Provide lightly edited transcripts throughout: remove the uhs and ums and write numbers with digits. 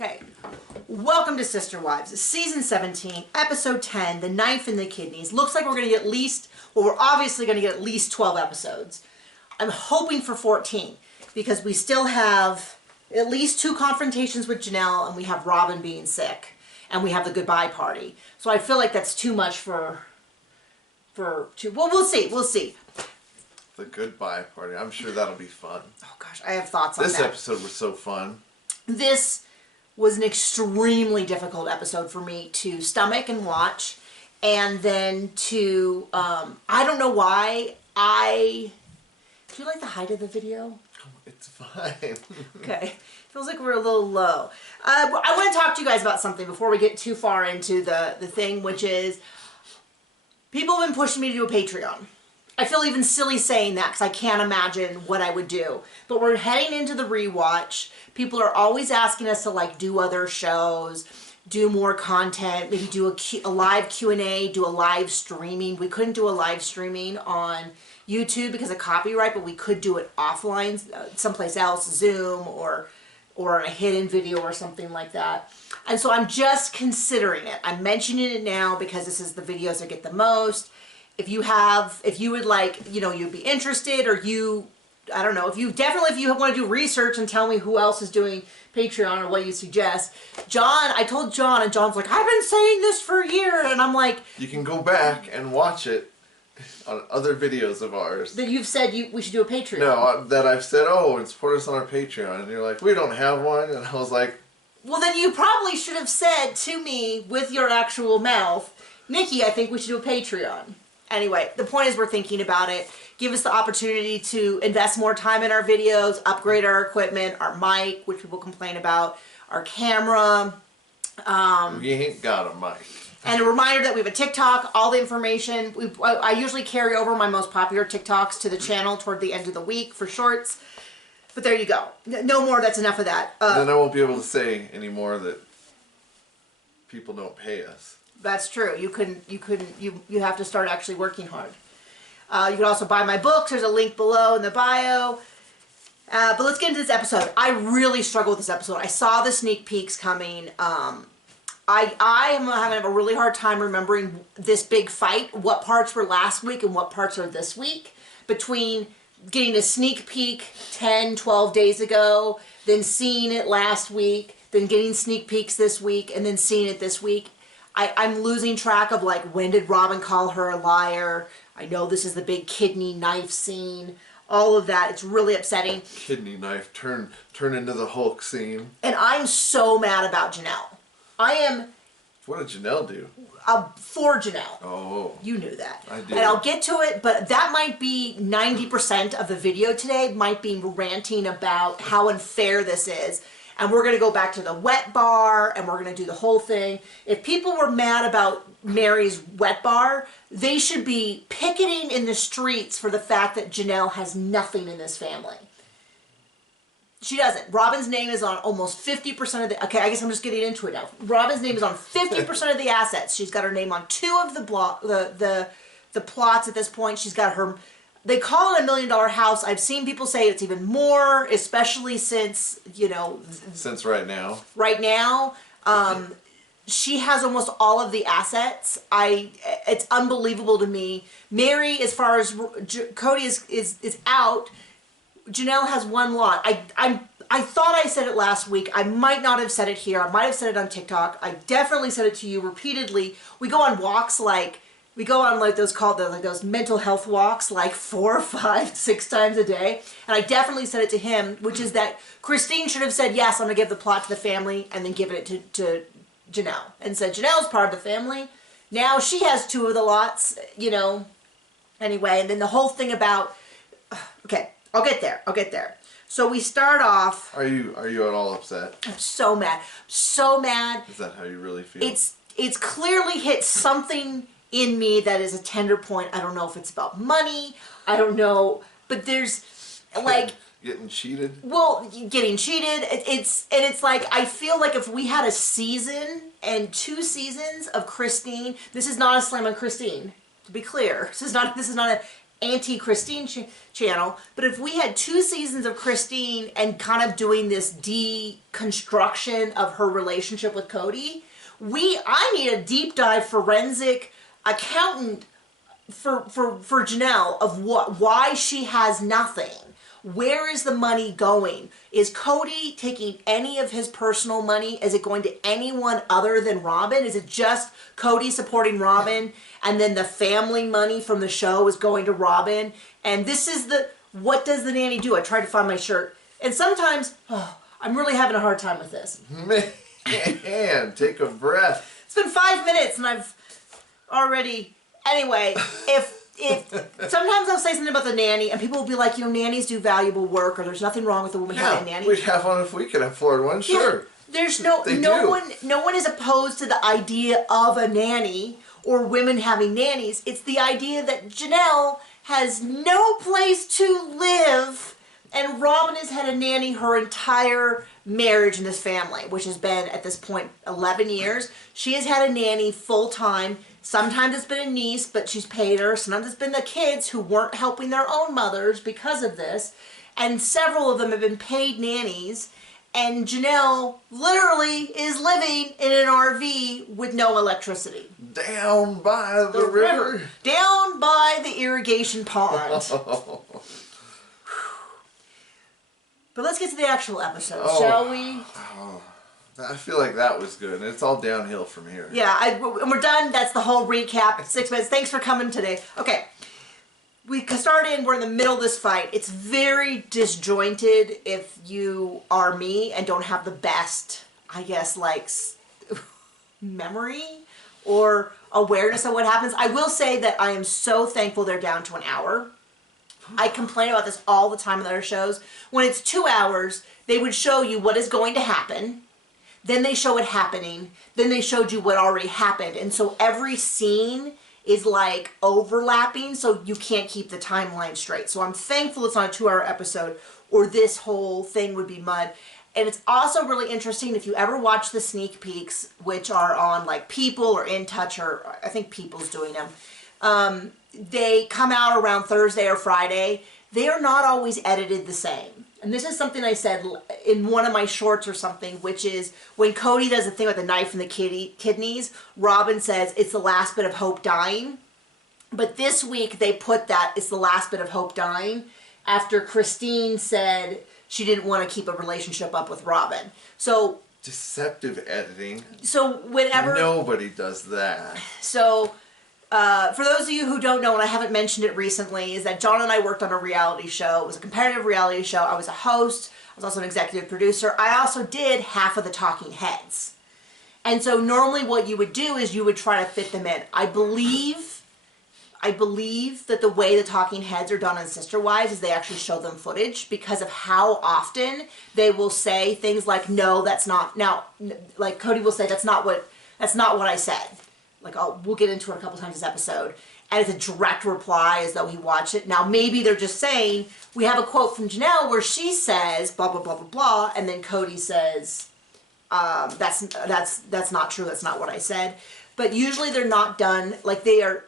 Okay, welcome to Sister Wives, season 17, episode 10, the knife in the kidneys. Looks like we're going to get at least, well, we're obviously going to get at least 12 episodes. I'm hoping for 14 because we still have at least 2 confrontations with Janelle, and we have Robin being sick, and we have the goodbye party. So I feel like that's too much for two. Well, we'll see. The goodbye party. I'm sure that'll be fun. Oh gosh, I have thoughts on that. This episode was so fun. This was an extremely difficult episode for me to stomach and watch, and then to I don't know why do you like the height of the video? It's fine. Okay, feels like we're a little low. I want to talk to you guys about something before we get too far into the thing, which is people have been pushing me to do a Patreon. I feel even silly saying that because I can't imagine what I would do. But we're heading into the rewatch. People are always asking us to like do other shows, do more content, maybe do a live Q&A, do a live streaming. We couldn't do a live streaming on YouTube because of copyright, but we could do it offline, someplace else, Zoom or a hidden video or something like that. And so I'm just considering it. I'm mentioning it now because this is the videos that get the most. If you would like, you'd be interested, or I don't know, if you want to do research and tell me who else is doing Patreon or what you suggest. I told John, and John's like, I've been saying this for a year, and I'm like, you can go back and watch it on other videos of ours. That you've said we should do a Patreon. No, that I've said, and support us on our Patreon, and you're like, we don't have one, and I was like, well, then you probably should have said to me with your actual mouth, Nikki, I think we should do a Patreon. Anyway, the point is we're thinking about it. Give us the opportunity to invest more time in our videos, upgrade our equipment, our mic, which people complain about, our camera. We ain't got a mic. And a reminder that we have a TikTok, all the information. I usually carry over my most popular TikToks to the channel toward the end of the week for shorts. But there you go. No more, that's enough of that. Then I won't be able to say anymore that people don't pay us. That's true. You have to start actually working hard. You can also buy my books. There's a link below in the bio. But let's get into this episode. I really struggle with this episode. I saw the sneak peeks coming. I am having a really hard time remembering this big fight, what parts were last week and what parts are this week, between getting a sneak peek 10, 12 days ago, then seeing it last week, then getting sneak peeks this week, and then seeing it this week. I'm losing track of like, when did Robin call her a liar? I know this is the big kidney knife scene. All of that. It's really upsetting. Kidney knife turn into the Hulk scene. And I'm so mad about Janelle. What did Janelle do? For Janelle. Oh. You knew that. I did. And I'll get to it, but that might be 90% of the video today, might be ranting about how unfair this is. And we're going to go back to the wet bar, and we're going to do the whole thing. If people were mad about Mary's wet bar, they should be picketing in the streets for the fact that Janelle has nothing in this family. She doesn't. Robin's name is on almost 50% of the... Okay, I guess I'm just getting into it now. Robin's name is on 50% of the assets. She's got her name on 2 of the plots at this point. She's got her... They call it $1 million house. I've seen people say it's even more, especially since, Since right now. Right now. She has almost all of the assets. It's unbelievable to me. Mary, as far as Cody is out, Janelle has 1 lot. I thought I said it last week. I might not have said it here. I might have said it on TikTok. I definitely said it to you repeatedly. We go on walks those mental health walks like 4, 5, 6 times a day. And I definitely said it to him, which is that Christine should have said, yes, I'm going to give the plot to the family, and then given it to Janelle. And said, Janelle's part of the family. Now she has 2 of the lots, Anyway, and then the whole thing about... Okay, I'll get there. So we start off... Are you at all upset? I'm so mad. So mad. Is that how you really feel? It's clearly hit something in me that is a tender point. I don't know if it's about money. I don't know. But there's like... Getting cheated? Well, getting cheated. It's like, I feel like if we had a season and 2 seasons of Christine... This is not a slam on Christine, to be clear. This is not anti-Christine channel, but if we had 2 seasons of Christine and kind of doing this deconstruction of her relationship with Cody, I need a deep dive forensic accountant for Janelle of why she has nothing. Where is the money going? Is Cody taking any of his personal money? Is it going to anyone other than Robin? Is it just Cody supporting Robin and then the family money from the show is going to Robin? And this is what does the nanny do? I tried to find my shirt. And sometimes, I'm really having a hard time with this. Man, take a breath. It's been 5 minutes and I've already... Anyway, if sometimes I'll say something about the nanny and people will be like, nannies do valuable work, or there's nothing wrong with a woman having a nanny. We'd have one if we could afford one, sure. There's no one is opposed to the idea of a nanny or women having nannies. It's the idea that Janelle has no place to live and Robin has had a nanny her entire marriage in this family, which has been, at this point, 11 years. She has had a nanny full-time. Sometimes it's been a niece, but she's paid her. Sometimes it's been the kids who weren't helping their own mothers because of this. And several of them have been paid nannies. And Janelle literally is living in an RV with no electricity. Down by the river. Down by the irrigation pond. But let's get to the actual episode, shall we? I feel like that was good. It's all downhill from here. Yeah, and we're done. That's the whole recap. 6 minutes. Thanks for coming today. Okay. We started, we're in the middle of this fight. It's very disjointed if you are me and don't have the best, I guess, like, memory or awareness of what happens. I will say that I am so thankful they're down to an hour. I complain about this all the time in other shows. When it's 2 hours, they would show you what is going to happen. Then they show it happening. Then they showed you what already happened. And so every scene is like overlapping, so you can't keep the timeline straight. So I'm thankful it's not a 2-hour episode, or this whole thing would be mud. And it's also really interesting if you ever watch the sneak peeks, which are on like People or In Touch, or I think People's doing them. They come out around Thursday or Friday. They are not always edited the same. And this is something I said in one of my shorts or something, which is when Cody does the thing with the knife in the kidneys, Robin says, it's the last bit of hope dying. But this week they put that, it's the last bit of hope dying, after Christine said she didn't want to keep a relationship up with Robin. So... deceptive editing. So whenever... Nobody does that. So... for those of you who don't know, and I haven't mentioned it recently, is that John and I worked on a reality show. It was a competitive reality show. I was a host. I was also an executive producer. I also did half of the talking heads. And so normally what you would do is you would try to fit them in. I believe that the way the talking heads are done on Sister Wives is they actually show them footage because of how often they will say things like, no, that's not. Now, like Cody will say, that's not what I said. Like, we'll get into it a couple times this episode. And it's a direct reply as though he watched it. Now, maybe they're just saying, we have a quote from Janelle where she says, blah, blah, blah, blah, blah. And then Cody says, that's not true. That's not what I said. But usually they're not done. Like, they are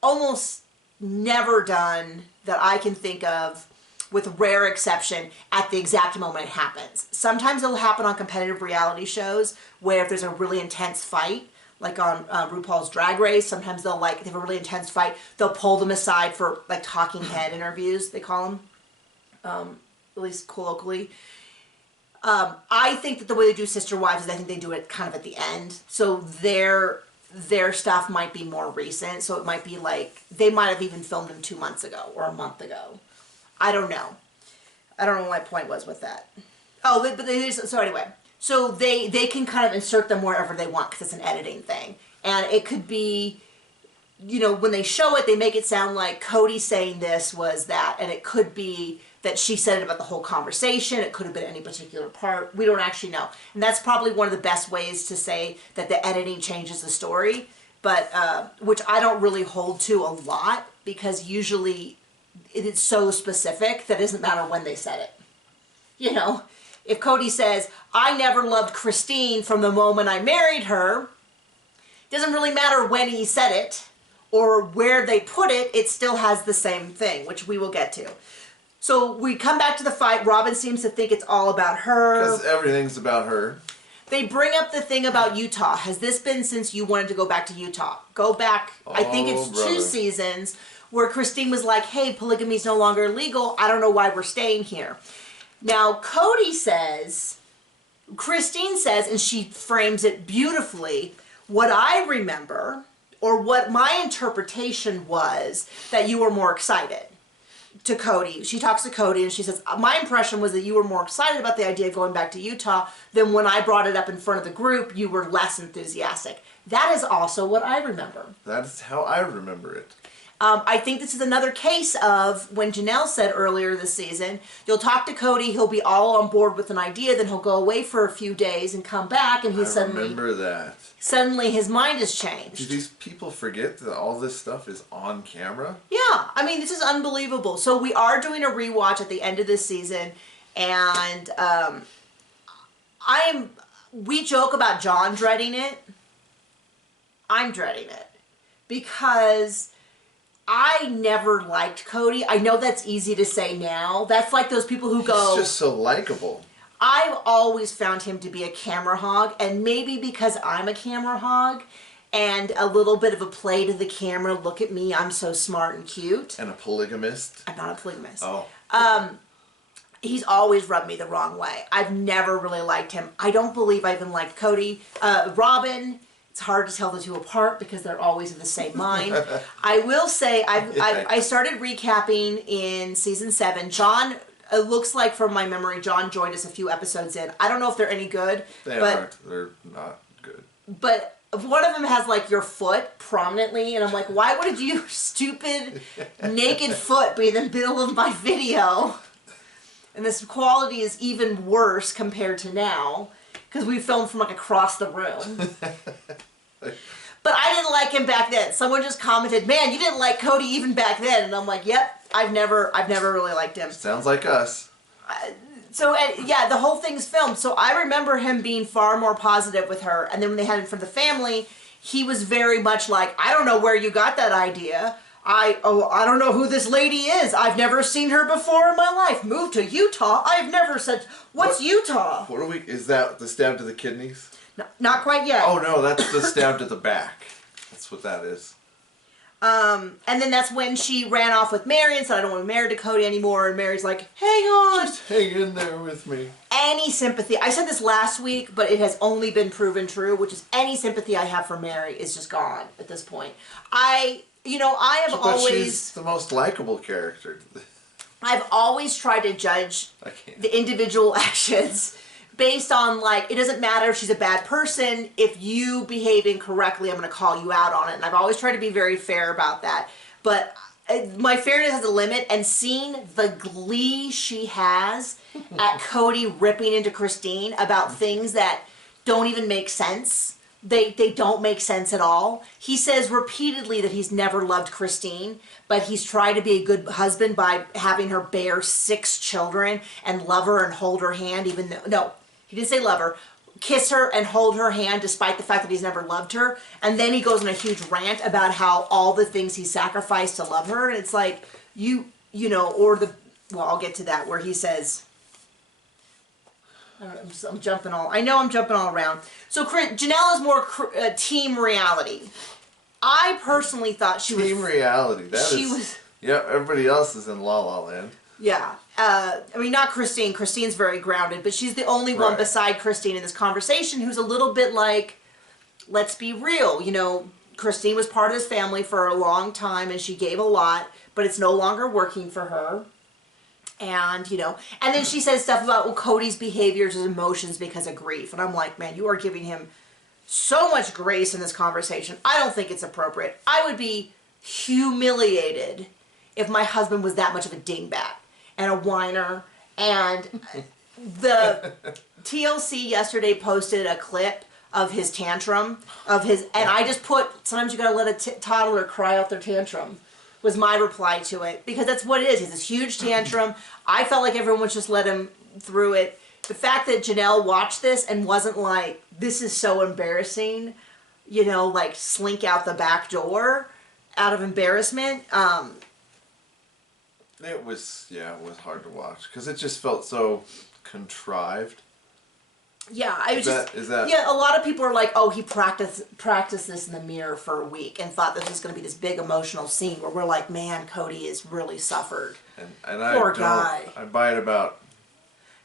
almost never done that I can think of, with rare exception, at the exact moment it happens. Sometimes it'll happen on competitive reality shows where if there's a really intense fight, like on RuPaul's Drag Race, sometimes they have a really intense fight, they'll pull them aside for like talking head interviews, they call them, at least colloquially. I think that the way they do Sister Wives is I think they do it kind of at the end. So their stuff might be more recent. So it might be like, they might have even filmed them 2 months ago or a month ago. I don't know. I don't know what my point was with that. Oh, but so anyway. So they can kind of insert them wherever they want because it's an editing thing. And it could be, when they show it, they make it sound like Cody saying this was that. And it could be that she said it about the whole conversation. It could have been any particular part. We don't actually know. And that's probably one of the best ways to say that the editing changes the story. But, which I don't really hold to a lot because usually it is so specific that it doesn't matter when they said it. If Cody says, I never loved Christine from the moment I married her, it doesn't really matter when he said it. or where they put it, it still has the same thing, which we will get to. So we come back to the fight. Robin seems to think it's all about her. Because everything's about her. They bring up the thing about Utah. Has this been since you wanted to go back to Utah? Go back, I think it's 2 seasons, where Christine was like, hey, polygamy's no longer legal. I don't know why we're staying here. Now, Cody says, Christine says, and she frames it beautifully, what I remember, or what my interpretation was, that you were more excited. To Cody. She talks to Cody and she says, my impression was that you were more excited about the idea of going back to Utah than when I brought it up in front of the group, you were less enthusiastic. That is also what I remember. That is how I remember it. I think this is another case of when Janelle said earlier this season, you'll talk to Cody, he'll be all on board with an idea, then he'll go away for a few days and come back and I remember that. Suddenly his mind has changed. Do these people forget that all this stuff is on camera? Yeah, I mean, this is unbelievable. So we are doing a rewatch at the end of this season, and we joke about John dreading it. I'm dreading it because I never liked Cody. I know that's easy to say now. That's like those people who go... He's just so likable. I've always found him to be a camera hog, and maybe because I'm a camera hog and a little bit of a play to the camera, look at me, I'm so smart and cute. And a polygamist? I'm not a polygamist. Oh. He's always rubbed me the wrong way. I've never really liked him. I don't believe I even liked Cody. Robin, it's hard to tell the two apart because they're always in the same mind. I will say, I started recapping in season 7. John... It looks like, from my memory, John joined us a few episodes in. I don't know if they're any good. They aren't. They're not good. But one of them has, like, your foot prominently, and I'm like, why would your stupid naked foot be in the middle of my video? And this quality is even worse compared to now, because we filmed from, like, across the room. But I didn't like him back then. Someone just commented, man, you didn't like Cody even back then. And I'm like, yep, I've never really liked him. Sounds like us. Yeah, the whole thing's filmed. So I remember him being far more positive with her. And then when they had him for the family, he was very much like, I don't know where you got that idea. I don't know who this lady is. I've never seen her before in my life. Moved to Utah. I've never said, what? Utah? What are we, is that the stab to the kidneys? No, not quite yet. Oh no, that's the stab to the back. That's what that is. And then that's when she ran off with Mary and said, I don't want to be married to Cody anymore. And Mary's like, hang on. Just hang in there with me. Any sympathy. I said this last week, but it has only been proven true, which is any sympathy I have for Mary is just gone at this point. I have but always... she's the most likable character. I've always tried to judge the individual actions based on, like, it doesn't matter if she's a bad person. If you behave incorrectly, I'm going to call you out on it. And I've always tried to be very fair about that. But my fairness has a limit. And seeing the glee she has at Cody ripping into Christine about things that don't even make sense. They don't make sense at all. He says repeatedly that he's never loved Christine, but he's tried to be a good husband by having her bear 6 children and love her and hold her hand, even though... No, he didn't say love her. Kiss her and hold her hand despite the fact that he's never loved her. And then he goes on a huge rant about how all the things he sacrificed to love her. And it's like, you know, or the... Well, I'll get to that, where he says... I'm jumping all... I know I'm jumping all around. So Janelle is more team reality. I personally thought she was... Team reality. Yeah, everybody else is in La La Land. Yeah. I mean, not Christine. Christine's very grounded, but she's the only one beside Christine in this conversation who's a little bit like, let's be real. You know, Christine was part of this family for a long time, and she gave a lot, but it's no longer working for her. And, you know, and then she says stuff about, well, Cody's behaviors and emotions because of grief. And I'm like, man, you are giving him so much grace in this conversation. I don't think it's appropriate. I would be humiliated if my husband was that much of a dingbat and a whiner. And the TLC yesterday posted a clip of his tantrum, and I just put, sometimes you gotta let a toddler cry out their tantrum. Was my reply to it, because that's what it is. He's this huge tantrum. I felt like everyone would just let him through it. The fact that Janelle watched this and wasn't like, this is so embarrassing, you know, like slink out the back door. out of embarrassment. It was hard to watch because it just felt so contrived. Yeah, I was Is that yeah, a lot of people are like, oh, he practiced this in the mirror for a week and thought this was going to be this big emotional scene where we're like, man, Cody has really suffered. And Poor guy. I buy it about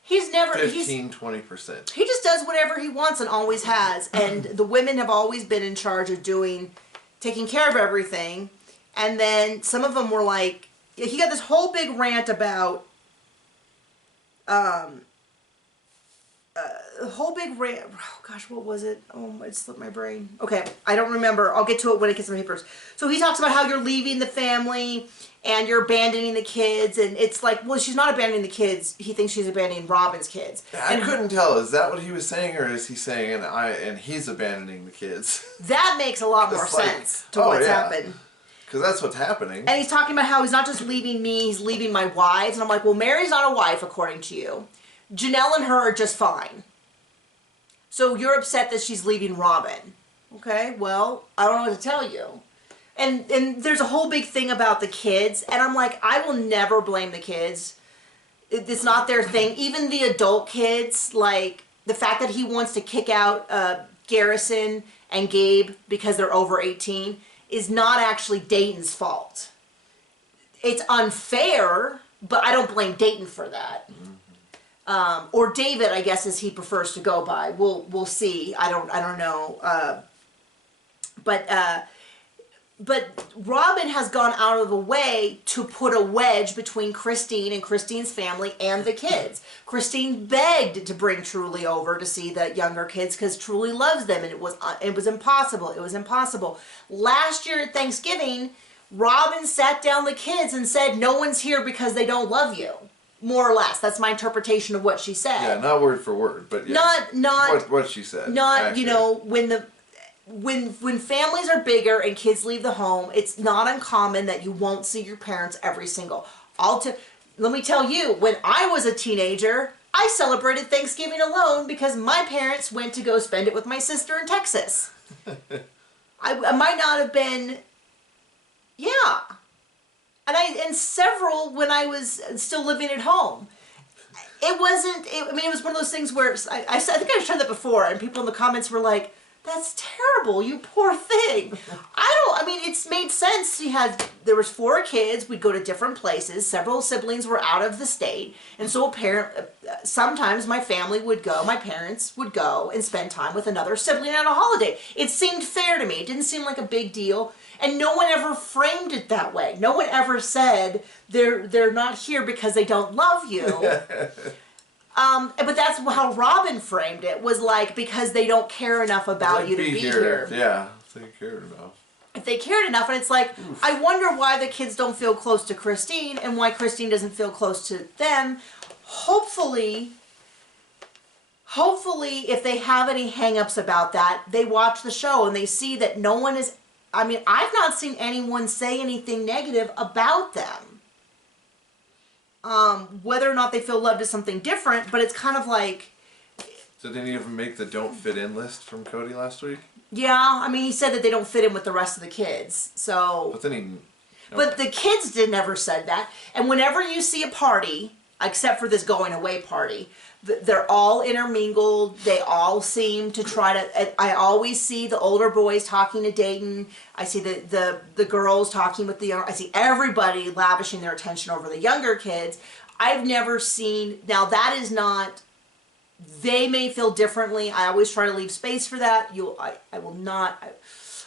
he's never 15-20%. He just does whatever he wants and always has. And the women have always been in charge of taking care of everything. And then some of them were like, he got this whole big rant about a whole big rant. Oh gosh, what was it? Oh, it slipped my brain. Okay, I don't remember. I'll get to it when it gets in the papers. So he talks about how you're leaving the family and you're abandoning the kids, and it's like, well, she's not abandoning the kids. He thinks she's abandoning Robin's kids. I couldn't tell. Is that what he was saying, or is he saying and he's abandoning the kids? That makes a lot more sense to what's happened. Because that's what's happening. And he's talking about how he's not just leaving me, he's leaving my wives. And I'm like, well, Mary's not a wife, according to you. Janelle and her are just fine. So you're upset that she's leaving Robin. Okay, well, I don't know what to tell you. And there's a whole big thing about the kids. And I'm like, I will never blame the kids. It's not their thing. Even the adult kids, like the fact that he wants to kick out Garrison and Gabe because they're over 18 is not actually Dayton's fault. It's unfair, but I don't blame Dayton for that. Or David, I guess, as he prefers to go by. We'll see. I don't know. But Robin has gone out of the way to put a wedge between Christine and Christine's family and the kids. Christine begged to bring Truly over to see the younger kids because Truly loves them, and it was impossible. It was impossible. Last year at Thanksgiving, Robin sat down the kids and said, "No one's here because they don't love you." More or less, that's my interpretation of what she said. Yeah, not word for word, but yeah. Not what she said. Not accurate. You know, when families are bigger and kids leave the home, it's not uncommon that you won't see your parents every single. Let me tell you, when I was a teenager, I celebrated Thanksgiving alone because my parents went to go spend it with my sister in Texas. I might not have been, yeah. And several when I was still living at home. It wasn't, it was one of those things where, I think I've said that before, and people in the comments were like, that's terrible, you poor thing. It's made sense. There was 4 kids, we'd go to different places, several siblings were out of the state, and so sometimes my parents would go and spend time with another sibling on a holiday. It seemed fair to me, it didn't seem like a big deal, and no one ever framed it that way. No one ever said, they're not here because they don't love you. But that's how Robin framed it, was like, because they don't care enough about you to be here. Yeah, if they cared enough. If they cared enough, and it's like, oof. I wonder why the kids don't feel close to Christine and why Christine doesn't feel close to them. Hopefully, if they have any hang-ups about that, they watch the show and they see that no one is, I've not seen anyone say anything negative about them. Whether or not they feel loved is something different, but it's kind of like... So didn't he even make the don't fit in list from Cody last week? Yeah, he said that they don't fit in with the rest of the kids, so... But then he... Okay. But the kids never said that, and whenever you see a party, except for this going away party, they're all intermingled, they all seem to try to... I always see the older boys talking to Dayton, I see the girls talking with the younger... I see everybody lavishing their attention over the younger kids. I've never seen... Now that is not... They may feel differently. I always try to leave space for that. I will not...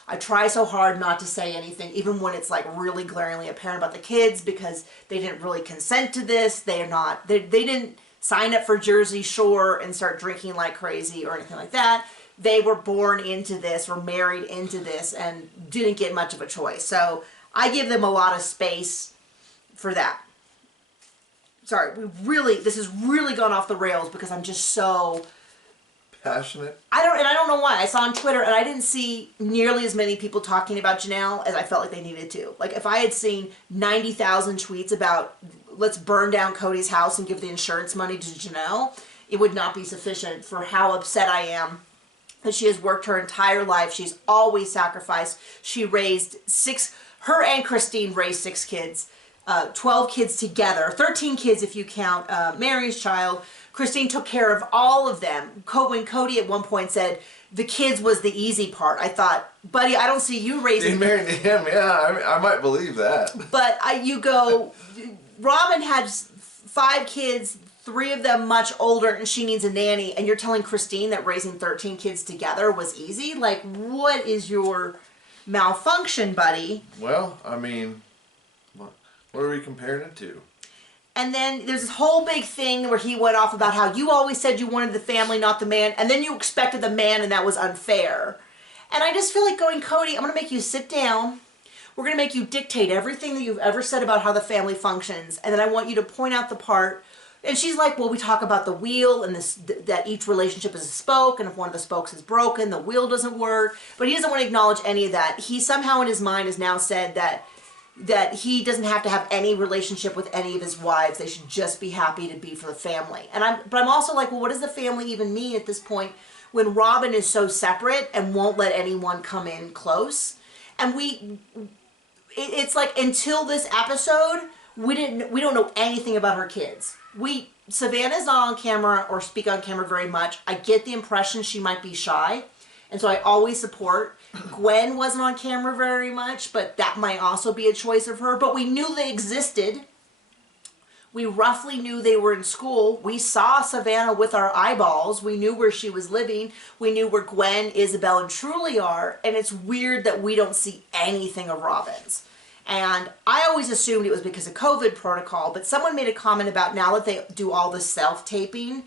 I try so hard not to say anything, even when it's like really glaringly apparent about the kids, because they didn't really consent to this. They didn't sign up for Jersey Shore and start drinking like crazy or anything like that. They were born into this, were married into this, and didn't get much of a choice. So I give them a lot of space for that. Sorry, this has really gone off the rails because I'm just so... Passionate? I don't know why. I saw on Twitter and I didn't see nearly as many people talking about Janelle as I felt like they needed to. Like if I had seen 90,000 tweets about let's burn down Cody's house and give the insurance money to Janelle, it would not be sufficient for how upset I am that she has worked her entire life. She's always sacrificed. She raised her and Christine raised 6 kids, 12 kids together, 13 kids if you count Mary's child. Christine took care of all of them. When Cody at one point said, the kids was the easy part, I thought, buddy, I don't see you raising... They married him, yeah, I might believe that. But you go, Robin had 5 kids, 3 of them much older, and she needs a nanny, and you're telling Christine that raising 13 kids together was easy? Like, what is your malfunction, buddy? Well, I mean, what are we comparing it to? And then there's this whole big thing where he went off about how you always said you wanted the family, not the man, and then you expected the man, and that was unfair. And I just feel like going, Cody, I'm going to make you sit down. We're going to make you dictate everything that you've ever said about how the family functions, and then I want you to point out the part. And she's like, well, we talk about the wheel and this, that each relationship is a spoke, and if one of the spokes is broken, the wheel doesn't work. But he doesn't want to acknowledge any of that. He somehow in his mind has now said that he doesn't have to have any relationship with any of his wives. They should just be happy to be for the family. But I'm also like, well, what does the family even mean at this point when Robin is so separate and won't let anyone come in close? And it's like until this episode, we don't know anything about her kids. Savannah's not on camera or speak on camera very much. I get the impression she might be shy, and so I always support. Gwen wasn't on camera very much, but that might also be a choice of her. But we knew they existed. We roughly knew they were in school. We saw Savannah with our eyeballs. We knew where she was living. We knew where Gwen, Isabel, and Truly are. And it's weird that we don't see anything of Robin's. And I always assumed it was because of COVID protocol, but someone made a comment about now that they do all the self-taping,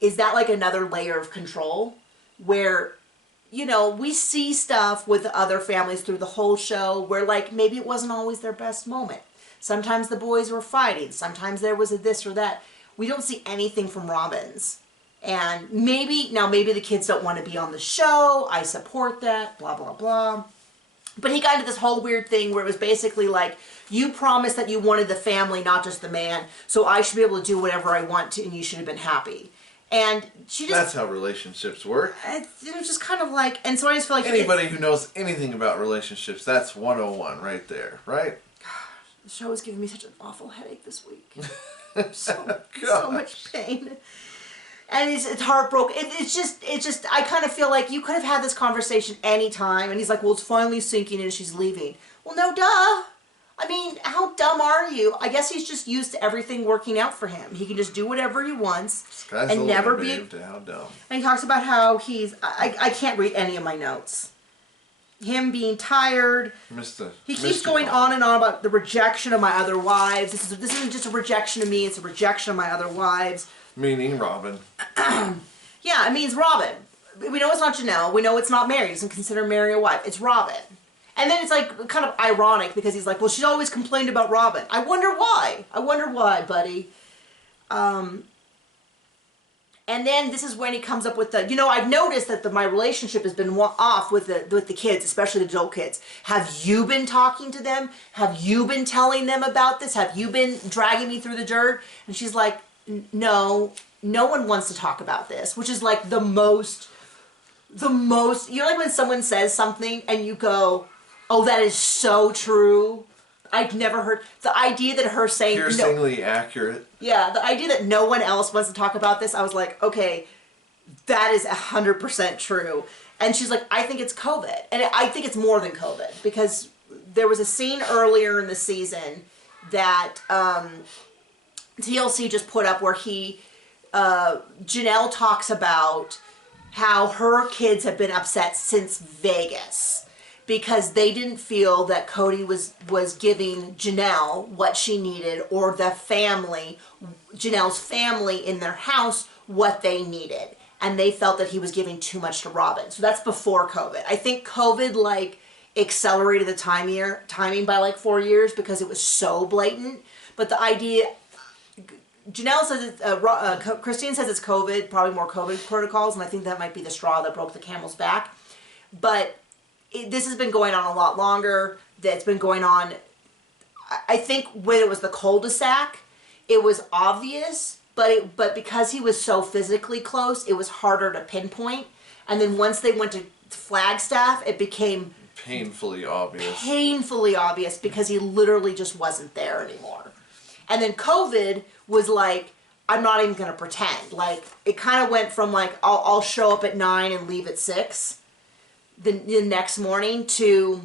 is that like another layer of control where, you know, we see stuff with other families through the whole show where like maybe it wasn't always their best moment. Sometimes the boys were fighting. Sometimes there was a this or that. We don't see anything from Robin's. And maybe the kids don't want to be on the show. I support that, blah, blah, blah. But he got into this whole weird thing where it was basically like, you promised that you wanted the family, not just the man, so I should be able to do whatever I want to, and you should have been happy. And she just... That's how relationships work. It was just kind of like... And so I just feel like... Anybody who knows anything about relationships, that's 101 right there, right? The show is giving me such an awful headache this week. so much pain. And it's heartbroken. It's just, I kind of feel like you could have had this conversation anytime. And he's like, well, it's finally sinking in, she's leaving. Well, no, duh. I mean, how dumb are you? I guess he's just used to everything working out for him. He can just do whatever he wants and never be... How dumb. And he talks about how he's... I can't read any of my notes. Him being tired. He keeps going on and on about the rejection of my other wives. This isn't just a rejection of me, it's a rejection of my other wives. Meaning Robin. Yeah, it means Robin. We know it's not Janelle. We know it's not Mary. He doesn't consider Mary a wife. It's Robin. And then it's like kind of ironic because he's like, well, she always complained about Robin. I wonder why. I wonder why, buddy. And then this is when he comes up with the, you know, I've noticed that my relationship has been off with the kids, especially the adult kids. Have you been talking to them? Have you been telling them about this? Have you been dragging me through the dirt? And she's like, no one wants to talk about this, which is like the most, you know, like when someone says something and you go, oh, that is so true. I've never heard, the idea that her saying, piercingly accurate. Yeah, the idea that no one else wants to talk about this, I was like, okay, that is 100% true. And she's like, I think it's COVID. And I think it's more than COVID, because there was a scene earlier in the season that TLC just put up where Janelle talks about how her kids have been upset since Vegas because they didn't feel that Cody was giving Janelle what she needed, or the family, Janelle's family in their house, what they needed. And they felt that he was giving too much to Robin. So that's before COVID. I think COVID like accelerated the timing by like 4 years because it was so blatant. But the idea, Janelle says, Christine says it's COVID, probably more COVID protocols, and I think that might be the straw that broke the camel's back. But this has been going on a lot longer. That's been going on, I think when it was the cul-de-sac, it was obvious, but because he was so physically close, it was harder to pinpoint. And then once they went to Flagstaff, it became painfully obvious. Painfully obvious because he literally just wasn't there anymore. And then COVID was like, I'm not even going to pretend. Like, it kind of went from like, I'll show up at 9 and leave at 6 the next morning to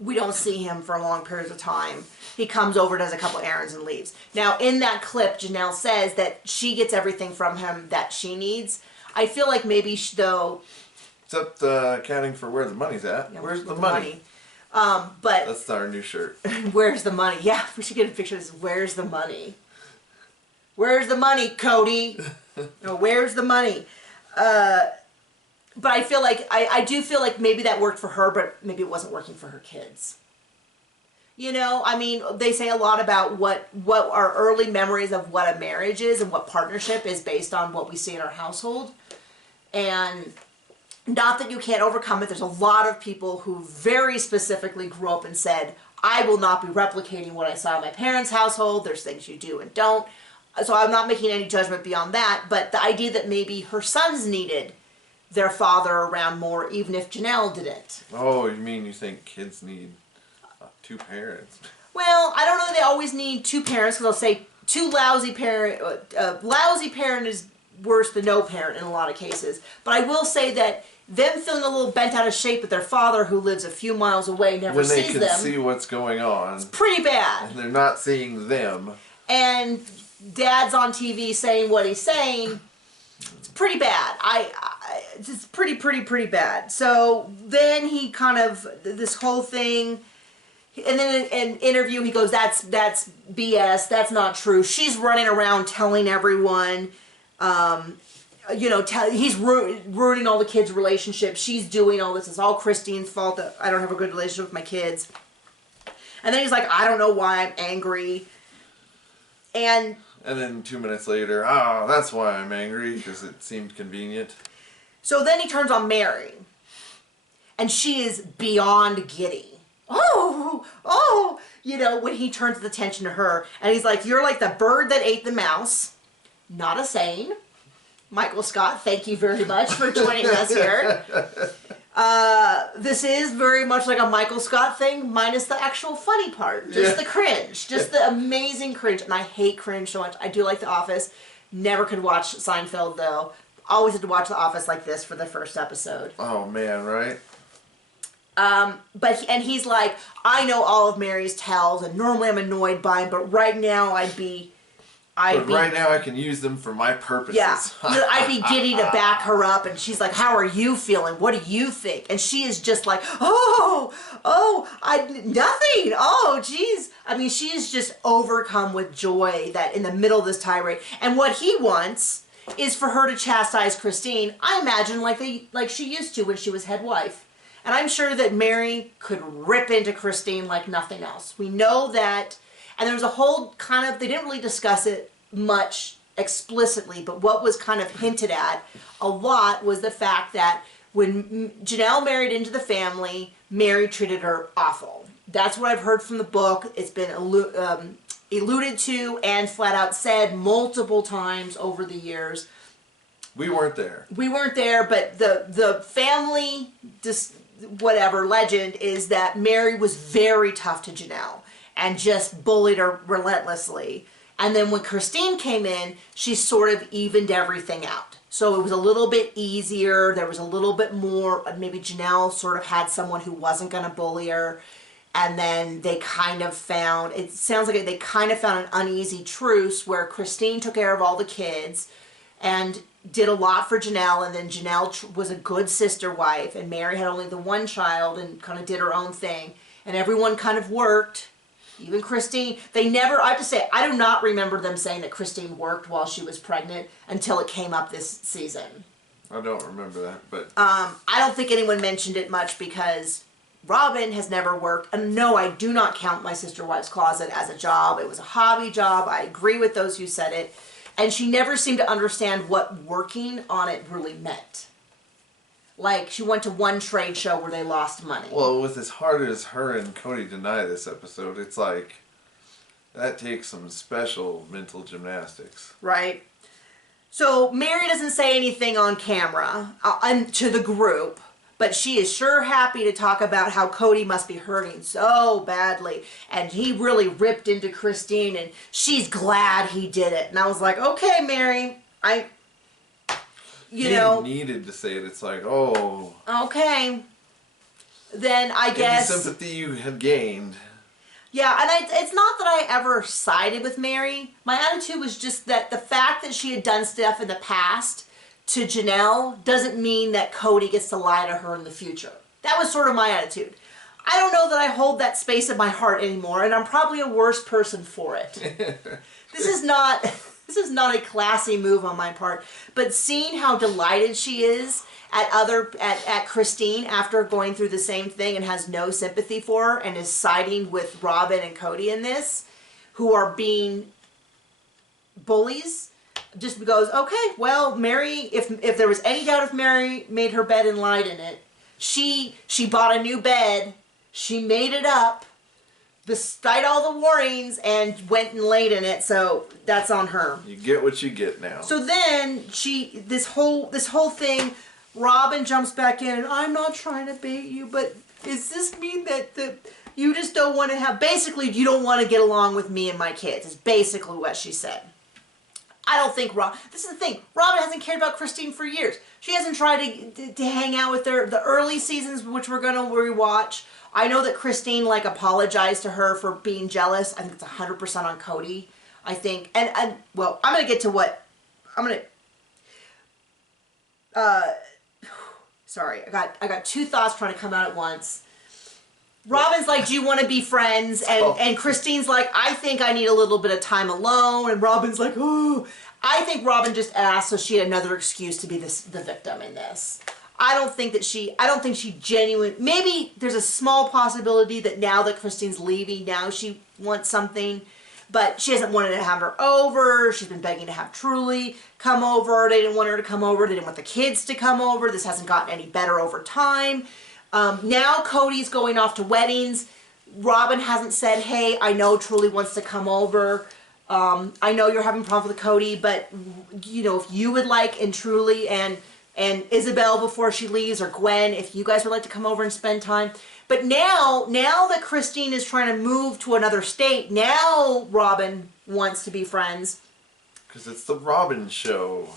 we don't see him for long periods of time. He comes over, does a couple errands, and leaves. Now, in that clip, Janelle says that she gets everything from him that she needs. I feel like maybe, though... Except accounting for where the money's at. Yeah, where's the money? But... That's our new shirt. Where's the money? Yeah, we should get a picture of this. Where's the money? Where's the money, Cody? No, where's the money? But I feel like, I do feel like maybe that worked for her, but maybe it wasn't working for her kids. You know, I mean, they say a lot about what our early memories of what a marriage is and what partnership is based on what we see in our household. And not that you can't overcome it. There's a lot of people who very specifically grew up and said, I will not be replicating what I saw in my parents' household. There's things you do and don't. So I'm not making any judgment beyond that. But the idea that maybe her sons needed their father around more, even if Janelle didn't. Oh, you think kids need 2 parents? Well, I don't know that they always need 2 parents, because they'll say two lousy parent. Lousy parent is worse than no parent in a lot of cases. But I will say that them feeling a little bent out of shape with their father, who lives a few miles away, never sees them. When they can see what's going on. It's pretty bad. And they're not seeing them. And dad's on TV saying what he's saying. It's pretty bad. It's pretty bad. So then he kind of, this whole thing, and then in an interview he goes, that's BS, that's not true. She's running around telling everyone, you know, he's ruining all the kids' relationships. She's doing all this. It's all Christine's fault that I don't have a good relationship with my kids. And then he's like, I don't know why I'm angry. And then 2 minutes later, that's why I'm angry, because it seemed convenient. So then he turns on Mary, and she is beyond giddy. Oh, you know, when he turns the attention to her, and he's like, you're like the bird that ate the mouse. Not a saying. Michael Scott, thank you very much for joining us here. This is very much like a Michael Scott thing, minus the actual funny part. Just the cringe. Just the amazing cringe. And I hate cringe so much. I do like The Office. Never could watch Seinfeld, though. Always had to watch The Office like this for the first episode. Oh, man, right? And he's like, I know all of Mary's tells, and normally I'm annoyed by him, but right now right now I can use them for my purposes. Yeah, I'd be giddy to back her up, and she's like, how are you feeling? What do you think? And she is just like, nothing. Oh, geez. I mean, she is just overcome with joy that in the middle of this tirade. And what he wants is for her to chastise Christine, I imagine, like she used to when she was head wife. And I'm sure that Mary could rip into Christine like nothing else. We know that. And there was a whole kind of, they didn't really discuss it much explicitly, but what was kind of hinted at a lot was the fact that when Janelle married into the family, Mary treated her awful. That's what I've heard from the book. It's been alluded to and flat out said multiple times over the years. We weren't there. We weren't there, but the family, legend is that Mary was very tough to Janelle and just bullied her relentlessly. And then when Christine came in, she sort of evened everything out. So it was a little bit easier. There was a little bit more, maybe Janelle sort of had someone who wasn't going to bully her. And then they kind of found, it sounds like they kind of found an uneasy truce where Christine took care of all the kids and did a lot for Janelle. And then Janelle was a good sister wife, and Mary had only the one child and kind of did her own thing. And everyone kind of worked. Even Christine, they never, I have to say, I do not remember them saying that Christine worked while she was pregnant until it came up this season. I don't remember that, but... I don't think anyone mentioned it much because Robin has never worked. And no, I do not count My Sister Wives Closet as a job. It was a hobby job. I agree with those who said it. And she never seemed to understand what working on it really meant. Like, she went to one trade show where they lost money. Well, with as hard as her and Cody deny this episode, it's like, that takes some special mental gymnastics. Right. So, Mary doesn't say anything on camera to the group, but she is sure happy to talk about how Cody must be hurting so badly. And he really ripped into Christine, and she's glad he did it. And I was like, okay, Mary, He needed to say it. It's like, oh. Okay. Then I guess. Any sympathy you had gained. Yeah, and it's not that I ever sided with Mary. My attitude was just that the fact that she had done stuff in the past to Janelle doesn't mean that Cody gets to lie to her in the future. That was sort of my attitude. I don't know that I hold that space in my heart anymore, and I'm probably a worse person for it. This is not a classy move on my part, but seeing how delighted she is at Christine after going through the same thing and has no sympathy for her and is siding with Robin and Cody in this, who are being bullies, just goes, okay, well, Mary, if there was any doubt if Mary made her bed and lied in it, she bought a new bed, she made it up, despite all the warnings, and went and laid in it, so that's on her. You get what you get now. So then this whole thing, Robin jumps back in, and I'm not trying to bait you, but does this mean that you just don't want to have, basically you don't want to get along with me and my kids, is basically what she said. I don't think this is the thing, Robin hasn't cared about Christine for years. She hasn't tried to hang out with her, the early seasons, which we're going to rewatch. I know that Christine, like, apologized to her for being jealous. I think it's 100% on Cody, I think. And well, I'm going to get to what, sorry, I got two thoughts trying to come out at once. Robin's like, do you want to be friends? And Christine's like, I think I need a little bit of time alone. And Robin's like, oh. I think Robin just asked so she had another excuse to be the victim in this. I don't think she genuinely, maybe there's a small possibility that now that Christine's leaving, now she wants something, but she hasn't wanted to have her over. She's been begging to have Truly come over. They didn't want her to come over. They didn't want the kids to come over. This hasn't gotten any better over time. Now Cody's going off to weddings. Robin hasn't said, hey, I know Truly wants to come over. I know you're having problems with Cody, but you know, if you would like, and Truly and Isabel before she leaves, or Gwen, if you guys would like to come over and spend time. But now that Christine is trying to move to another state, now Robin wants to be friends. Because it's the Robin show.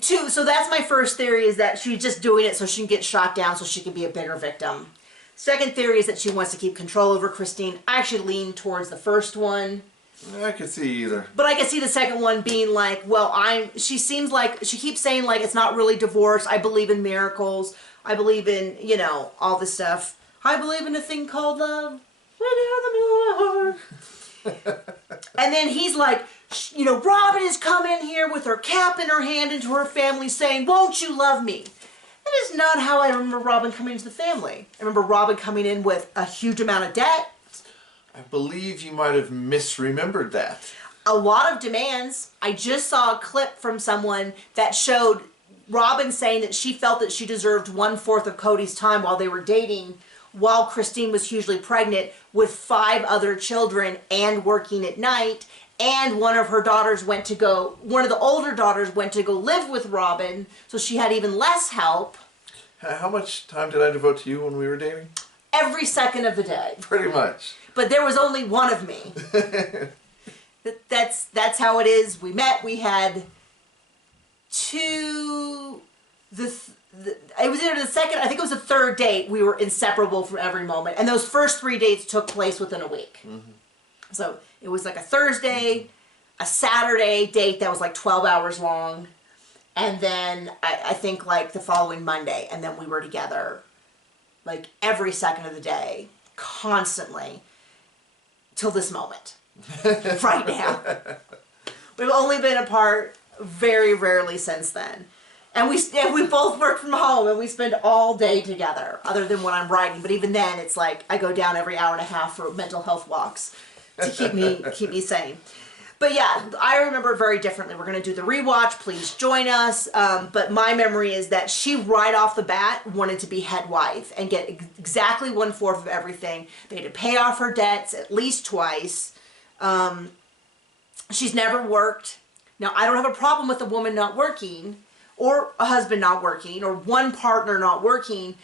So that's my first theory, is that she's just doing it so she can get shot down so she can be a bigger victim. Second theory is that she wants to keep control over Christine. I actually lean towards the first one. I could see either. But I could see the second one being like, well, she seems like, she keeps saying like, it's not really divorce. I believe in miracles. I believe in, you know, all this stuff. I believe in a thing called love. And then he's like, you know, Robin has come in here with her cap in her hand into her family saying, won't you love me? That is not how I remember Robin coming into the family. I remember Robin coming in with a huge amount of debt. I believe you might have misremembered that. A lot of demands. I just saw a clip from someone that showed Robin saying that she felt that she deserved 1/4 of Cody's time while they were dating, while Christine was hugely pregnant with 5 other children and working at night. And one of the older daughters went to go live with Robin, so she had even less help. How much time did I devote to you when we were dating? Every second of the day. Pretty much. But there was only one of me. That's how it is. We met. We had two. It was either the second. I think it was the third date. We were inseparable from every moment, and those first 3 dates took place within a week. Mm-hmm. So it was like a Thursday, a Saturday date that was like 12 hours long, and then I think like the following Monday, and then we were together like every second of the day, constantly, till this moment, right now. We've only been apart very rarely since then. And we both work from home, and we spend all day together, other than when I'm writing. But even then, it's like I go down every hour and a half for mental health walks to keep me sane. But yeah, I remember it very differently. We're going to do the rewatch. Please join us. But my memory is that she, right off the bat, wanted to be head wife and get exactly 1/4 of everything. They had to pay off her debts at least twice. She's never worked. Now, I don't have a problem with a woman not working, or a husband not working, or one partner not working,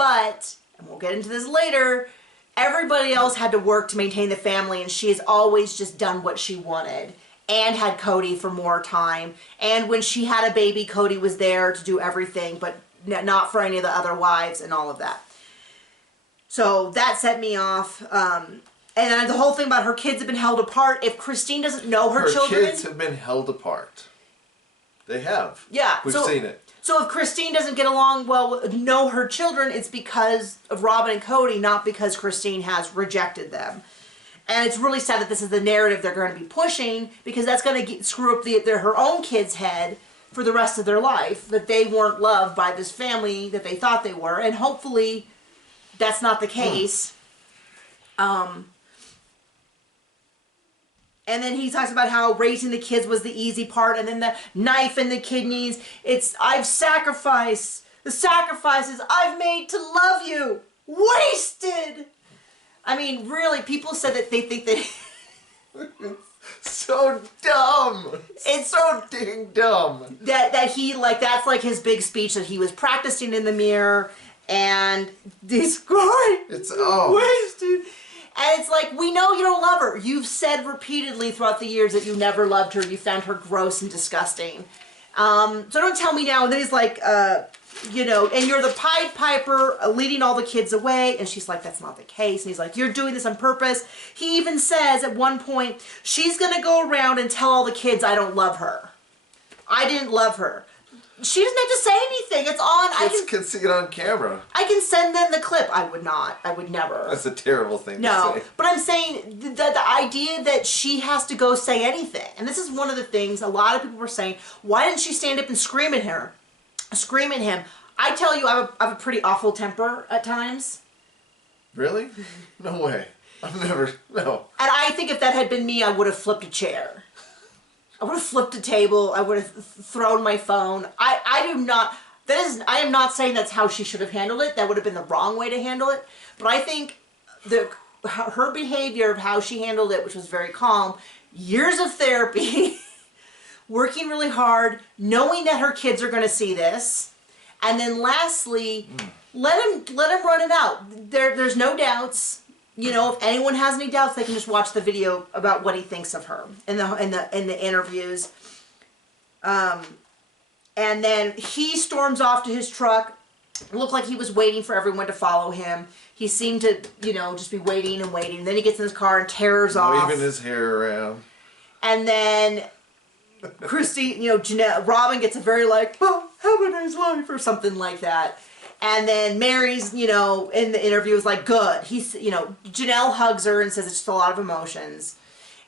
But, and we'll get into this later, everybody else had to work to maintain the family, and she has always just done what she wanted and had Cody for more time. And when she had a baby, Cody was there to do everything, but not for any of the other wives and all of that. So that set me off. And then the whole thing about her kids have been held apart. If Christine doesn't know her children... Her kids have been held apart. They have. Yeah. We've seen it. So if Christine doesn't get along well, know her children, it's because of Robin and Cody, not because Christine has rejected them. And it's really sad that this is the narrative they're going to be pushing, because that's going to screw up her own kids' head for the rest of their life, that they weren't loved by this family that they thought they were. And hopefully that's not the case. And then he talks about how raising the kids was the easy part, and then the knife and the kidneys. I've sacrificed the sacrifices I've made to love you. Wasted. I mean, really, people said that they think that so dumb. It's so dang dumb. That he, like, that's like his big speech that he was practicing in the mirror, and this guy wasted. And it's like, we know you don't love her. You've said repeatedly throughout the years that you never loved her. You found her gross and disgusting. So don't tell me now. And then he's like, you know, and you're the Pied Piper leading all the kids away. And she's like, that's not the case. And he's like, you're doing this on purpose. He even says at one point, she's going to go around and tell all the kids I don't love her. I didn't love her. She doesn't have to say anything. It's on. Kids can see it on camera. I can send them the clip. I would not. I would never. That's a terrible thing to say. But I'm saying the idea that she has to go say anything. And this is one of the things a lot of people were saying. Why didn't she stand up and scream at her? Scream at him. I tell you, I have a pretty awful temper at times. Really? No way. I've never, no. And I think if that had been me, I would have flipped a chair. I would have flipped a table. I would have thrown my phone. I am not saying that's how she should have handled it. That would have been the wrong way to handle it. But I think her behavior of how she handled it, which was very calm, years of therapy, working really hard, knowing that her kids are going to see this, and then lastly, let him run it out. There's no doubts. You know, if anyone has any doubts, they can just watch the video about what he thinks of her in the interviews. And then he storms off to his truck. It looked like he was waiting for everyone to follow him. He seemed to, you know, just be waiting and waiting. And then he gets in his car and tears off. Waving his hair around. And then Christy, you know, Janelle, Robin gets a very like, oh, have a nice life or something like that. And then Mary's, you know, in the interview was like, good. He's, you know, Janelle hugs her and says it's just a lot of emotions.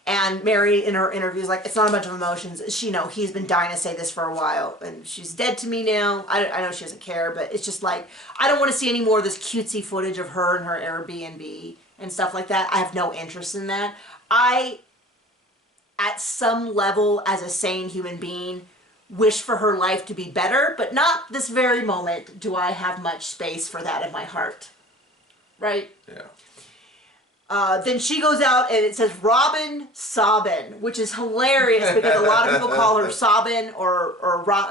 And Mary in her interview is like, it's not a bunch of emotions. She, you know, he's been dying to say this for a while. And she's dead to me now. I know she doesn't care, but it's just like, I don't want to see any more of this cutesy footage of her and her Airbnb and stuff like that. I have no interest in that. At some level, as a sane human being, wish for her life to be better, but not this very moment do I have much space for that in my heart. Right? Yeah. Then she goes out and it says Robin Sobbin, which is hilarious because a lot of people call her Sobbin or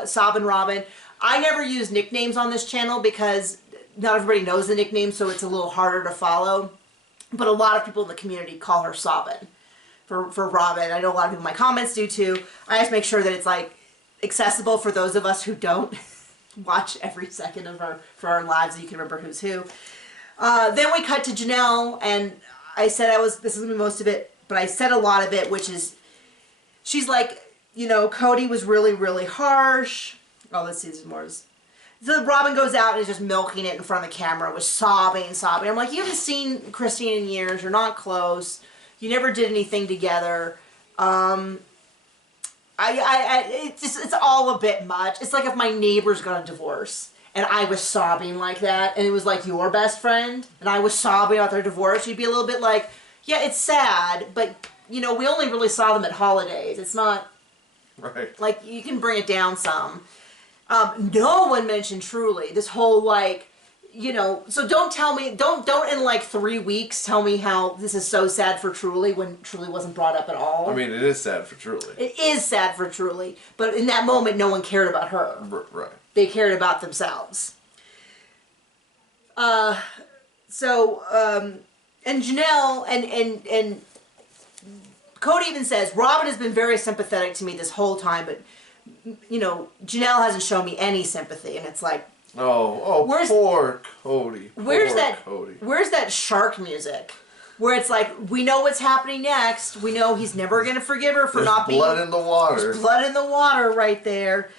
Sobbin Robin. I never use nicknames on this channel because not everybody knows the nickname, so it's a little harder to follow. But a lot of people in the community call her Sobbin for Robin. I know a lot of people in my comments do too. I just make sure that it's like accessible for those of us who don't watch every second of our lives, so you can remember who's who. Then we cut to Janelle, and I said this is gonna be most of it, but I said a lot of it, which is, she's like, you know, Cody was really, really harsh. Oh, let's see, there's more. So Robin goes out and is just milking it in front of the camera, was sobbing. I'm like, you haven't seen Christine in years, you're not close, you never did anything together. It's all a bit much. It's like if my neighbors got a divorce and I was sobbing like that, and it was like your best friend, and I was sobbing about their divorce, you'd be a little bit like, yeah, it's sad, but, you know, we only really saw them at holidays. It's not, right. Like, you can bring it down some. No one mentioned Truly. This whole, like, you know, so don't tell me, don't in like 3 weeks tell me how this is so sad for Truly when Truly wasn't brought up at all. I mean, it is sad for Truly. It is sad for Truly, but in that moment, no one cared about her. Right. They cared about themselves. And Janelle and Cody even says, Robin has been very sympathetic to me this whole time, but, you know, Janelle hasn't shown me any sympathy. And it's like, poor Cody. Where's that shark music? Where it's like, we know what's happening next. We know he's never going to forgive her for not being... blood in the water. There's blood in the water right there.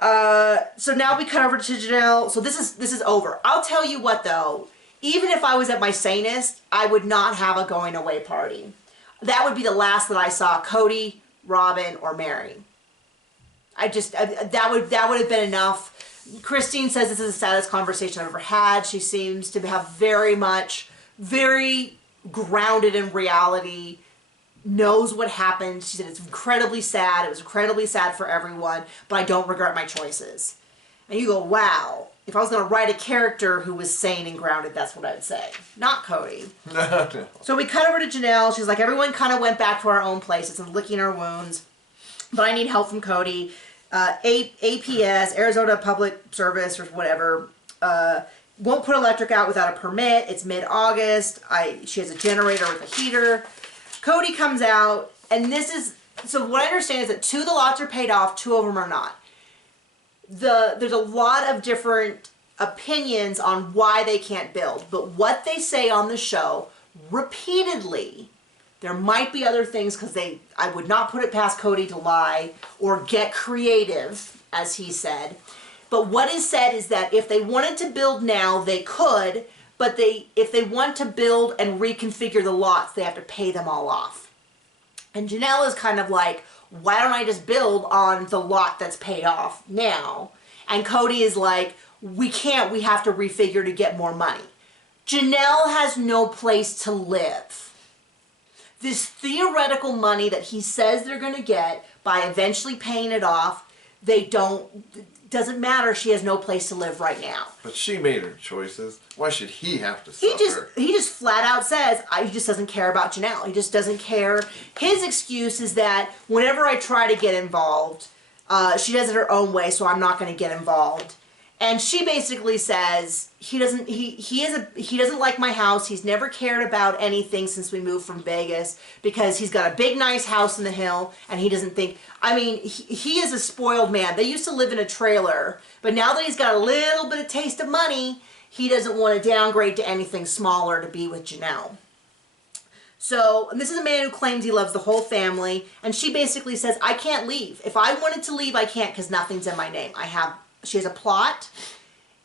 So now we cut over to Janelle. So this is over. I'll tell you what, though. Even if I was at my sanest, I would not have a going away party. That would be the last that I saw Cody, Robin, or Mary. That would have been enough. Christine says this is the saddest conversation I've ever had. She seems to have very grounded in reality, knows what happened. She said it's incredibly sad. It was incredibly sad for everyone, but I don't regret my choices. And you go, wow. If I was going to write a character who was sane and grounded, that's what I would say. Not Cody. No. So we cut over to Janelle. She's like, everyone kind of went back to our own places and licking our wounds, but I need help from Cody. APS, Arizona Public Service or whatever, won't put electric out without a permit. It's mid-August. She has a generator with a heater. Cody comes out, and so what I understand is that 2 of the lots are paid off, 2 of them are not. There's a lot of different opinions on why they can't build, but what they say on the show repeatedly, there might be other things, because I would not put it past Cody to lie or get creative, as he said. But what is said is that if they wanted to build now, they could, but if they want to build and reconfigure the lots, they have to pay them all off. And Janelle is kind of like, why don't I just build on the lot that's paid off now? And Cody is like, we can't, we have to refigure to get more money. Janelle has no place to live. This theoretical money that he says they're going to get by eventually paying it off, doesn't matter. She has no place to live right now. But she made her choices. Why should he have to suffer? He just flat out says, he just doesn't care about Janelle. He just doesn't care. His excuse is that whenever I try to get involved, she does it her own way, so I'm not going to get involved. And she basically says he doesn't like my house. He's never cared about anything since we moved from Vegas because he's got a big nice house in the hill and he doesn't think, I mean, he is a spoiled man. They used to live in a trailer, but now that he's got a little bit of taste of money, he doesn't want to downgrade to anything smaller to be with Janelle. So, and this is a man who claims he loves the whole family, and she basically says, I can't leave. If I wanted to leave, I can't because nothing's in my name. She has a plot,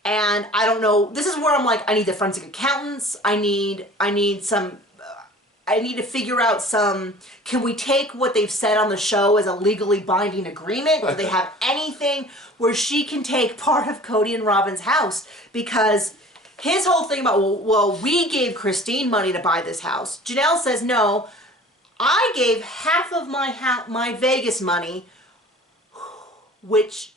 and I don't know, this is where I'm like, I need the forensic accountants, I need to figure out can we take what they've said on the show as a legally binding agreement? Do they have anything where she can take part of Cody and Robin's house? Because his whole thing about, well, we gave Christine money to buy this house. Janelle says, no, I gave half of my Vegas money, which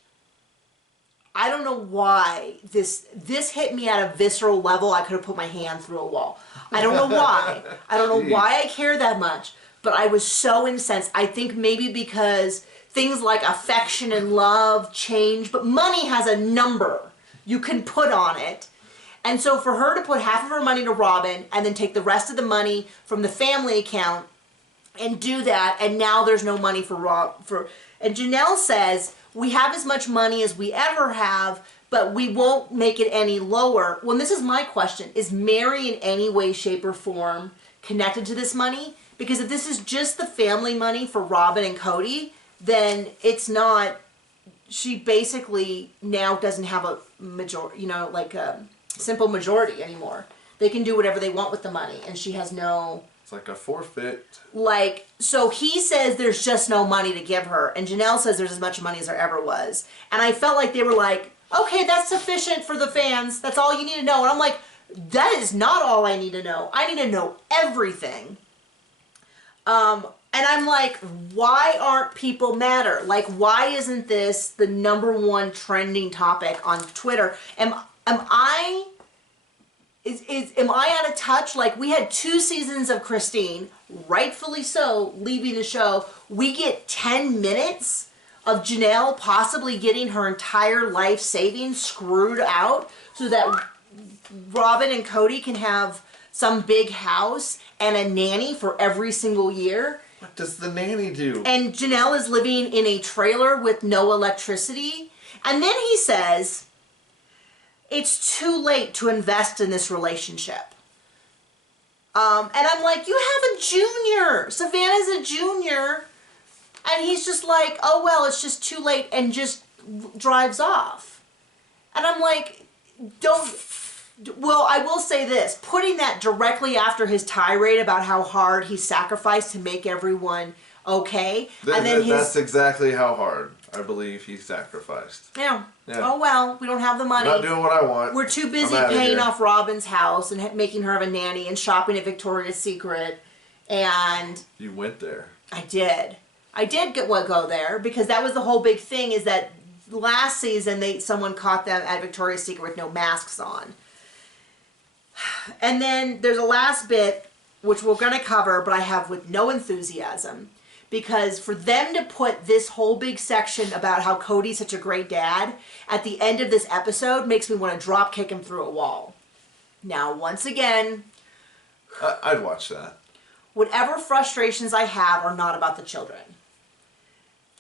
I don't know why this hit me at a visceral level. I could have put my hand through a wall. I don't know why. I don't know why I care that much, but I was so incensed. I think maybe because things like affection and love change, but money has a number you can put on it. And so for her to put half of her money to Robin and then take the rest of the money from the family account and do that, and now there's no money and Janelle says, we have as much money as we ever have, but we won't make it any lower. Well, this is my question. Is Mary in any way, shape, or form connected to this money? Because if this is just the family money for Robin and Cody, then it's not, she basically now doesn't have a majority, like a simple majority anymore. They can do whatever they want with the money, and she has no... It's like a forfeit. So he says there's just no money to give her, and Janelle says there's as much money as there ever was. And I felt like they were like, okay, that's sufficient for the fans. That's all you need to know. And I'm like, that is not all I need to know. I need to know everything. And I'm like, why aren't people madder? Like, why isn't this the #1 trending topic on Twitter? Am I out of touch? Like, we had 2 seasons of Christine, rightfully so, leaving the show. We get 10 minutes of Janelle possibly getting her entire life savings screwed out so that Robin and Cody can have some big house and a nanny for every single year. What does the nanny do? And Janelle is living in a trailer with no electricity. And then he says, it's too late to invest in this relationship. And I'm like, you have a junior. Savannah's a junior. And he's just like, oh, well, it's just too late, and just drives off. And I'm like, well, I will say this. Putting that directly after his tirade about how hard he sacrificed to make everyone okay. And then that's exactly how hard I believe he sacrificed. Yeah. Oh, well, we don't have the money. I'm not doing what I want. We're too busy paying off Robin's house and making her have a nanny and shopping at Victoria's Secret. And you went there. I did. I did go there because that was the whole big thing, is that last season someone caught them at Victoria's Secret with no masks on. And then there's a last bit, which we're going to cover, but I have with no enthusiasm. Because for them to put this whole big section about how Cody's such a great dad at the end of this episode makes me want to drop kick him through a wall. Now, once again, I'd watch that. Whatever frustrations I have are not about the children.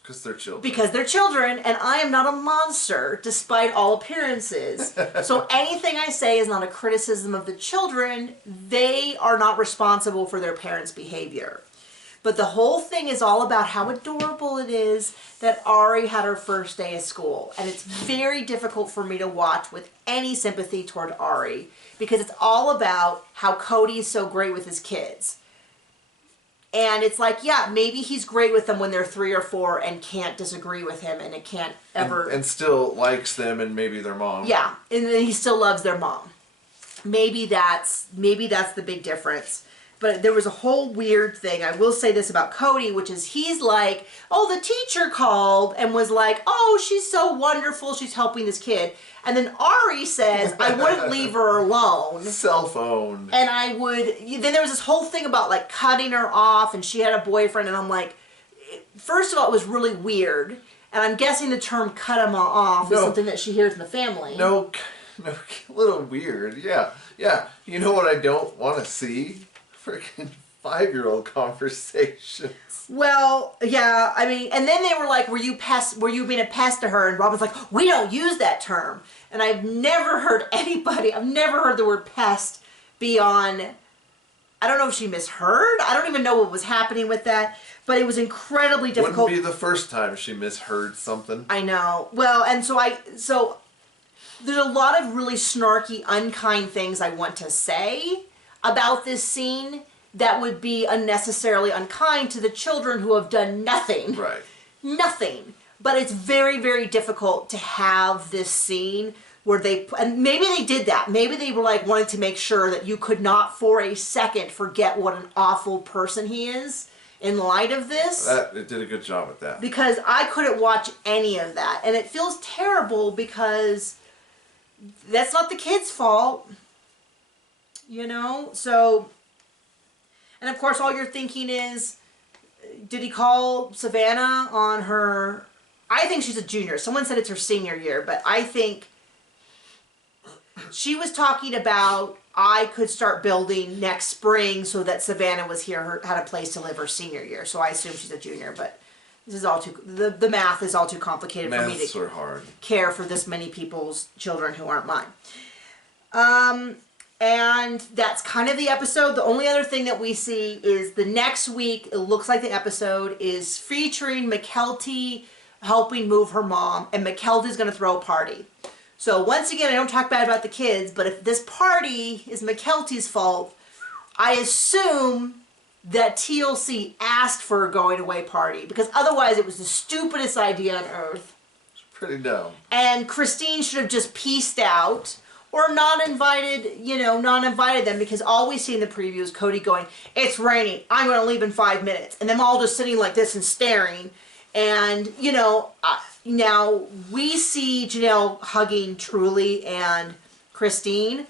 Because they're children. Because they're children, and I am not a monster, despite all appearances. So anything I say is not a criticism of the children. They are not responsible for their parents' behavior. But the whole thing is all about how adorable it is that Ari had her first day of school. And it's very difficult for me to watch with any sympathy toward Ari, because it's all about how Cody is so great with his kids. And it's like, yeah, maybe he's great with them when they're 3 or 4 and can't disagree with him, and it can't ever... And still likes them and maybe their mom. Yeah, and then he still loves their mom. Maybe that's the big difference. But there was a whole weird thing. I will say this about Cody, which is he's like, oh, the teacher called and was like, oh, she's so wonderful, she's helping this kid. And then Ari says, I wouldn't leave her alone. Cell phone. And I would, then there was this whole thing about like cutting her off, and she had a boyfriend, and I'm like, first of all, it was really weird. And I'm guessing the term cut him off is something that she hears in the family. No, a little weird. Yeah. You know what I don't want to see? Freaking 5-year-old conversations. Well, yeah, I mean, and then they were like, were you being a pest to her? And Robin's like, we don't use that term. And I've never heard the word pest beyond, I don't know if she misheard. I don't even know what was happening with that, but it was incredibly difficult. Wouldn't be the first time she misheard something. I know. Well, and so there's a lot of really snarky, unkind things I want to say about this scene that would be unnecessarily unkind to the children who have done nothing. Right. Nothing. But it's very, very difficult to have this scene where and maybe they did that. Maybe they were like wanting to make sure that you could not for a second forget what an awful person he is in light of this. It did a good job at that. Because I couldn't watch any of that. And it feels terrible because that's not the kid's fault. You know, so, and of course all you're thinking is, did he call Savannah on her, I think she's a junior. Someone said it's her senior year, but I think she was talking about, I could start building next spring so that Savannah was here, had a place to live her senior year. So I assume she's a junior, but this is all too, the math is all too complicated for me to care for this many people's children who aren't mine. And that's kind of the episode. The only other thing that we see is the next week, it looks like the episode is featuring Mykelti helping move her mom, and Mykelti's going to throw a party. So once again, I don't talk bad about the kids, but if this party is Mykelti's fault, I assume that TLC asked for a going away party, because otherwise it was the stupidest idea on earth. It's pretty dumb. And Christine should have just pieced out. Or not invited them, because all we see in the preview is Cody going, it's raining, I'm going to leave in 5 minutes. And them all just sitting like this and staring. And, now we see Janelle hugging Truly and Christine.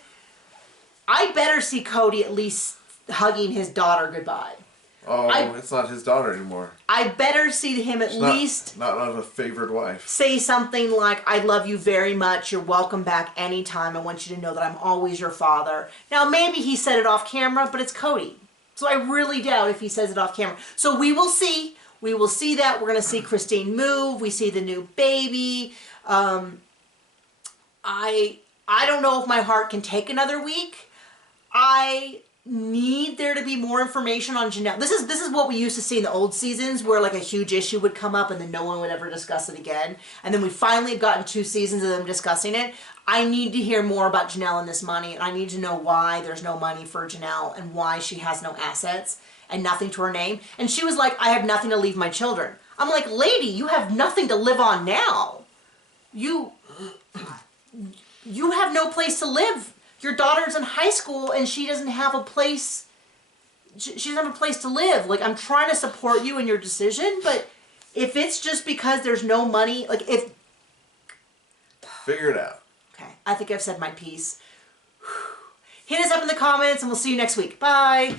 I better see Cody at least hugging his daughter goodbye. Oh, it's not his daughter anymore. I better see him at least not a favored wife. say something like, I love you very much. You're welcome back anytime. I want you to know that I'm always your father. Now, maybe he said it off camera, but it's Cody. So I really doubt if he says it off camera. So we will see. We will see that. We're going to see Christine move. We see the new baby. I don't know if my heart can take another week. I need there to be more information on Janelle. This is what we used to see in the old seasons, where like a huge issue would come up and then no one would ever discuss it again. And then we finally have gotten 2 seasons of them discussing it. I need to hear more about Janelle and this money, and I need to know why there's no money for Janelle and why she has no assets and nothing to her name. And she was like, I have nothing to leave my children. I'm like, lady, you have nothing to live on now. You have no place to live. Your daughter's in high school and she doesn't have a place. She doesn't have a place to live. Like, I'm trying to support you in your decision, but if it's just because there's no money, like if... Figure it out. Okay, I think I've said my piece. Hit us up in the comments and we'll see you next week. Bye.